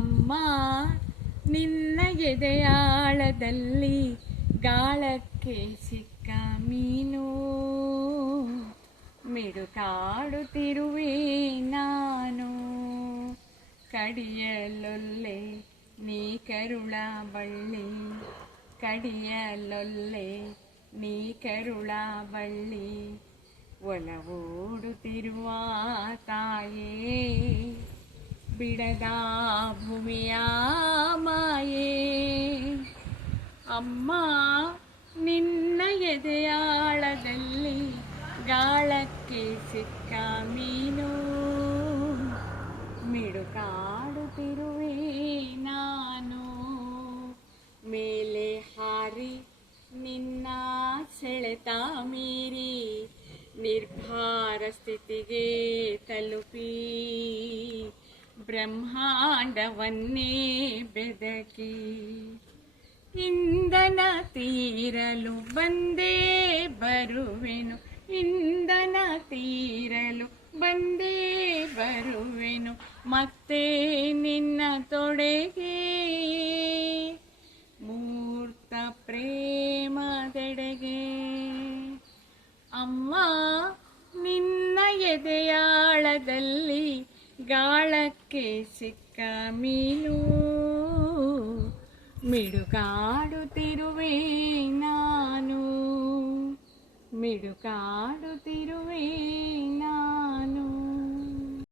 ಅಮ್ಮ ನಿನ್ನ ಎದೆಯಾಳದಲ್ಲಿ ಗಾಳಕ್ಕೆ ಸಿಕ್ಕ ಮೀನು, ಮಿಡುಕಾಡುತ್ತಿರುವೆ ನಾನು. ಕಡಿಯಲೊಲ್ಲೆ ನೀ ಕರುಳ ಬಳ್ಳಿ, ಕಡಿಯಲೊಲ್ಲೆ ನೀ ಕರುಳ ಬಳ್ಳಿ. ಒಲವೋಡುತ್ತಿರುವ ತಾಯೇ ಬಿಡದ ಭೂಮಿಯ ಮಾಯೇ. ಅಮ್ಮ ನಿನ್ನ ಎದೆಯಾಳದಲ್ಲಿ ಗಾಳಕ್ಕೆ ಸಿಕ್ಕ ಮೀನು, ಮಿಡುಕಾಡುತ್ತಿರುವೆ ನಾನು. ಮೇಲೆ ಹಾರಿ ನಿನ್ನ ಸೆಳೆತ ಮೀರಿ ನಿರ್ಭಾರ ಸ್ಥಿತಿಗೆ ತಲುಪಿ, ಬ್ರಹ್ಮಾಂಡವನ್ನೇ ಬೆದಕಿ ಇಂಧನ ತೀರಲು ಬಂದೇ ಬರುವೆನು, ಇಂಧನ ತೀರಲು ಬಂದೇ ಬರುವೆನು ಮತ್ತೆ ನಿನ್ನ ತೊಡೆಗೆ. ಮೂರ್ತ ಪ್ರೇಮದೆಡೆಗೆ ಅಮ್ಮ ನಿನ್ನ ಎದೆಯಾಳದಲ್ಲಿ ಗಾಳಕ್ಕೆ ಸಿಕ್ಕ ಮೀನು, ಮಿಡುಕಾಡುತ್ತಿರುವೆ ನಾನು, ಮಿಡುಕಾಡುತ್ತಿರುವೆ